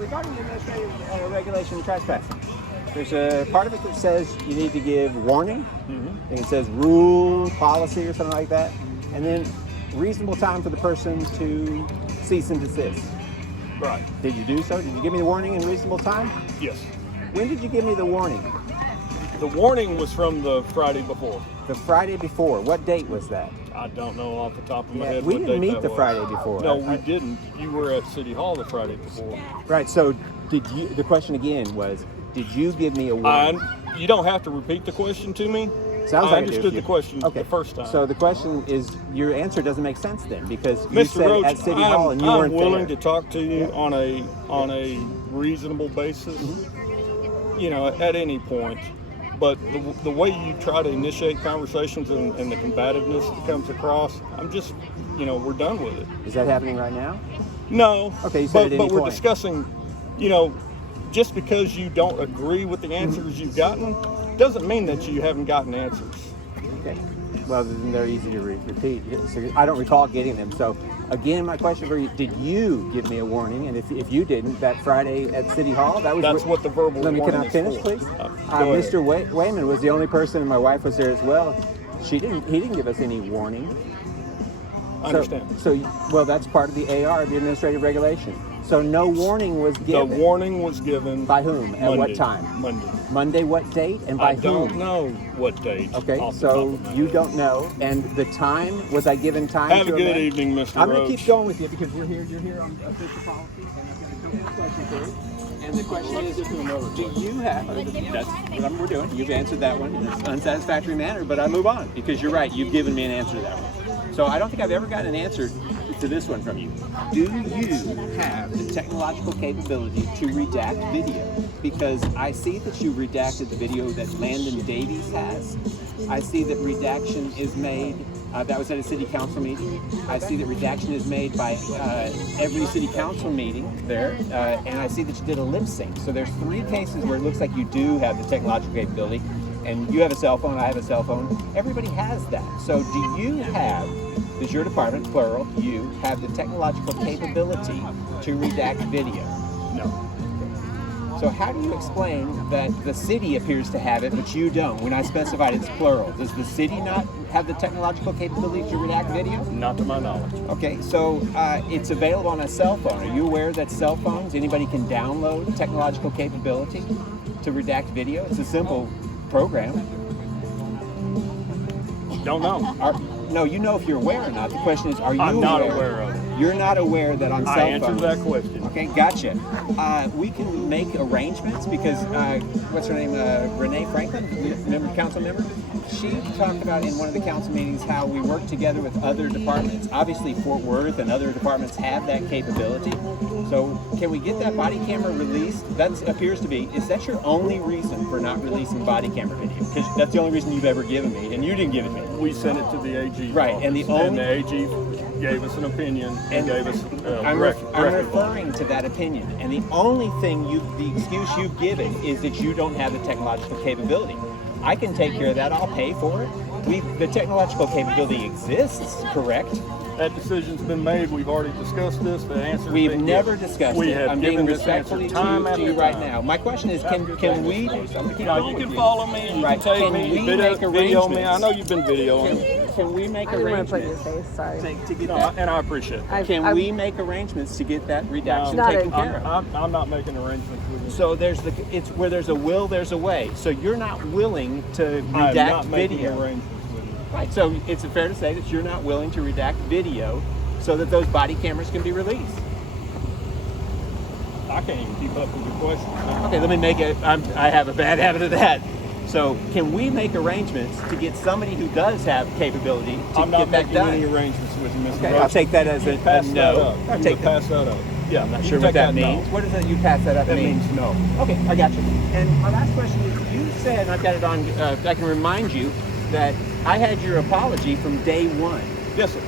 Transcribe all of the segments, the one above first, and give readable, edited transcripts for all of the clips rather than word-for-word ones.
regarding the administrative regulation of trespassing, there's a part of it that says you need to give warning. I think it says rule, policy, or something like that. And then reasonable time for the person to cease and desist. Right. Did you do so? Did you give me the warning in reasonable time? Yes. When did you give me the warning? The warning was from the Friday before. The Friday before. What date was that? I don't know off the top of my head We what didn't date meet that the was. Friday before. No, we didn't. You were at City Hall the Friday before. Right. So did you? The question again was, did you give me a warning? You don't have to repeat the question to me. Sounds I like understood the question the first time. So the question is, your answer doesn't make sense then, because you Mr. said Roach, at City Hall and you weren't I'm willing there. to talk to you on a reasonable basis. You know, at any point. But the way you try to initiate conversations and the combativeness that comes across, I'm just, we're done with it. Is that happening right now? No. Okay, you said at any but we're point. discussing, just because you don't agree with the answers you've gotten, doesn't mean that you haven't gotten answers. Okay. Well, then they're easy to repeat. So I don't recall getting them. So again, my question for you: did you give me a warning? And if you didn't, that Friday at City Hall, That's what the verbal warning Can I is finish, for. please? Go ahead. Mr. Wayman was the only person, and my wife was there as well. He didn't give us any warning. I understand. So that's part of the AR, the administrative regulation. So no warning was given. The warning was given By whom? At Monday. what time? Monday. Monday, what date, and by I don't whom? know what date. Okay, off the so top of my you head. don't know, and the time, was I given time Have to a good amend? evening, Mr. I'm going Roach. to keep going with you because you're here on official policy, and it's going to come to the question period. And the question is, do you have, that's what we're doing, you've answered that one in an unsatisfactory manner, but I move on, because you're right, you've given me an answer to that one. So I don't think I've ever gotten an answer to this one from you. Do you have the technological capability to redact video? Because I see that you redacted the video that Landon Davies has. I see that redaction is made, that was at a city council meeting. I see that redaction is made by every city council meeting there, and I see that you did a lip sync. So there's 3 cases where it looks like you do have the technological capability, and you have a cell phone, I have a cell phone. Everybody has that. So do you have, does your department, plural, you have the technological capability to redact video? No. So how do you explain that the city appears to have it, but you don't, when I specified it's plural? Does the city not have the technological capability to redact video? Not to my knowledge. Okay, so it's available on a cell phone. Are you aware that cell phones, anybody can download technological capability to redact video? It's a simple program. Don't know. No, you know if you're aware or not. The question is, are you I'm not aware of it. You're not aware that on cell I answered phones. that question. Okay, gotcha. We can make arrangements because, what's her name, Renee Franklin, council member? She talked about in one of the council meetings how we work together with other departments. Obviously, Fort Worth and other departments have that capability. So can we get that body camera released? That appears to be, is that your only reason for not releasing body camera video? Because that's the only reason you've ever given me, and you didn't give it to me. We sent it to the AG. Right, and the only- AG gave us an opinion and gave us I'm record. referring to that opinion, and the only thing the excuse you've given is that you don't have the technological capability. I can take care of that. I'll pay for it. The technological capability exists, correct? That decision's been made. We've already discussed this. The answer. We've never discussed We it. have I'm given being this answer respectfully time to after you right time. now. My question is, can we? I'm gonna keep No, going you with can follow me. You Right. can take Can me. we You make video me. I arrangements? know you've been videoing. Can we make I didn't want to put in your arrangements face, sorry. to get No, that? and I appreciate that. Can we make arrangements to get that redaction Not taken a- care of? I'm not making arrangements with you. So it's where there's a will, there's a way. So you're not willing to I'm redact not making video. arrangements with you. Right. So it's fair to say that you're not willing to redact video so that those body cameras can be released. I can't even keep up with your questions. Okay, let me make it. I have a bad habit of that. So can we make arrangements to get somebody who does have capability to I'm not get that making done? any arrangements with you, Mr. Okay, Roach. I'll take that as a Pass that no. up. I'll You take can that. pass that up. Yeah, I'm not You sure can what take that means. no. What does that? You pass that up That mean? means no. Okay, I got you. And my last question is, you said, and I've got it on, I can remind you that I had your apology from day one. Yes, sir.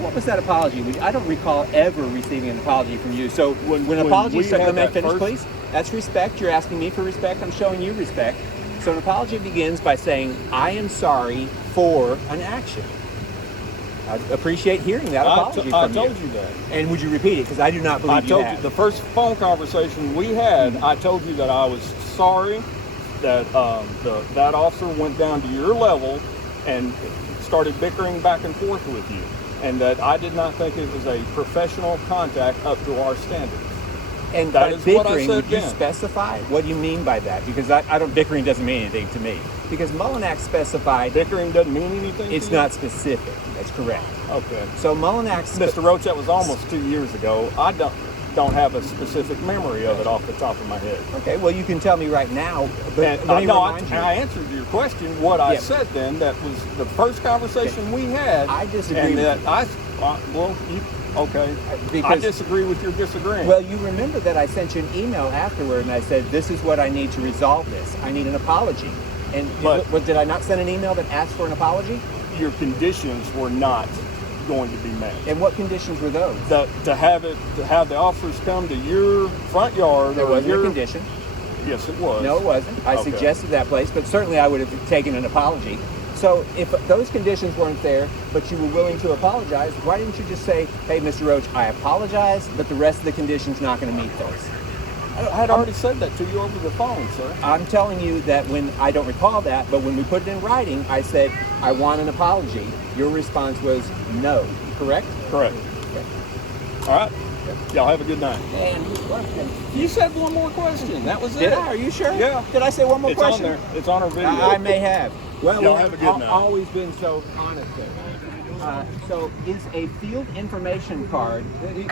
What was that apology? I don't recall ever receiving an apology from you. So when when apologies, we let had me that finish, first- please. That's respect. You're asking me for respect. I'm showing you respect. So an apology begins by saying, I am sorry for an action. I appreciate hearing that apology I from you. told you that. And would you repeat it? Because I do not believe I told have. you the first phone conversation we had. I told you that I was sorry that that officer went down to your level and started bickering back and forth with you, and that I did not think it was a professional contact up to our standards. And that by is what I bickering, said would you then. specify? What do you mean by that? Because I don't. Bickering doesn't mean anything to me. Because Mullinax specified Bickering doesn't mean anything. it's to you? not specific. That's correct. Okay. So Mullinax, Mr. Roach, that was almost 2 years ago. I don't have a specific memory of it off the top of my head. Okay, well you can tell me right now. But And, let me no, remind you. I answered your question. What I Yes. said then, that was the first conversation we had. I disagree And with that you. okay. I Because- disagree with your disagreeing. Well, you remember that I sent you an email afterward, and I said, "This is what I need to resolve this. I need an apology." And did I not send an email that asked for an apology? Your conditions were not going to be met. And what conditions were those? To have the officers come to your front yard. There or wasn't your, a condition. Yes, it was. No, it wasn't. I Okay. suggested that place, but certainly I would have taken an apology. So if those conditions weren't there, but you were willing to apologize, why didn't you just say, "Hey, Mr. Roach, I apologize, but the rest of the conditions not going to meet those"? I had already said that to you over the phone, sir. I'm telling you that when I don't recall that, but when we put it in writing, I said, "I want an apology." Your response was no, correct? Correct. Okay. All right. Y'all have a good night. And You said one more question. That was did it. I? Are you sure? Yeah. Did I say one more It's question? on there. It's on our video. I may have. Well, Y'all have a good I've night. always been so honest there. So is a field information card,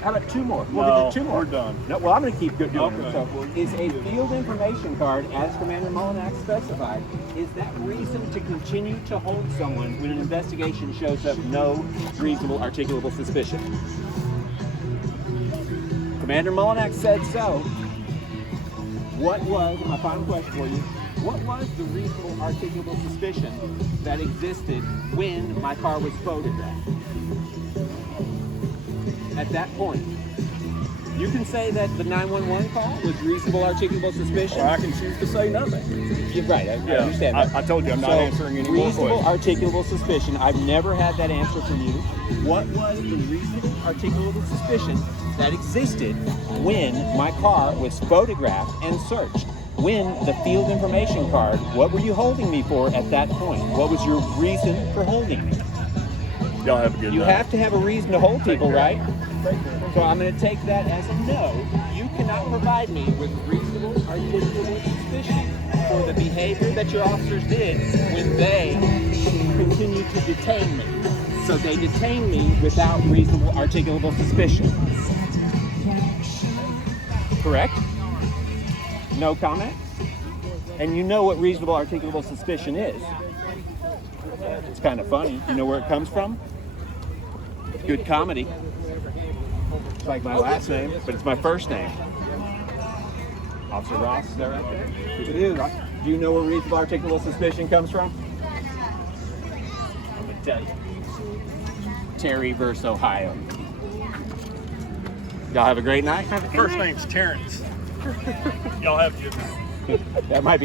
how about two more? We'll No, do two more. we're done. No, well, I'm going to keep doing Okay. it. So is a field information card, as Commander Mullinax specified, is that reason to continue to hold someone when an investigation shows up no reasonable articulable suspicion? Commander Mullinax said so. What was, my final question for you, what was the reasonable articulable suspicion that existed when my car was photographed? At that point, you can say that the 911 call was reasonable articulable suspicion. Or I can choose to say nothing. You're right, I understand that. I told you I'm not answering any more reasonable questions. articulable suspicion, I've never had that answer from you. What was the reasonable articulable suspicion that existed when my car was photographed and searched? When the field information card, what were you holding me for at that point? What was your reason for holding me? Y'all have a good You night. have to have a reason to hold people, care. right? So I'm going to take that as a no. You cannot provide me with reasonable articulable suspicion for the behavior that your officers did when they continued to detain me. So they detained me without reasonable articulable suspicion. Correct? No comment? And you know what reasonable articulable suspicion is. It's kind of funny. You know where it comes from? Good comedy. It's like my last name, but it's my first name. Officer Ross, is that right there? It is. Do you know where reasonable articulable suspicion comes from? I'm going to tell you. Terry versus Ohio. Y'all have a great night. First name's Terrence. Y'all have a good night. That might be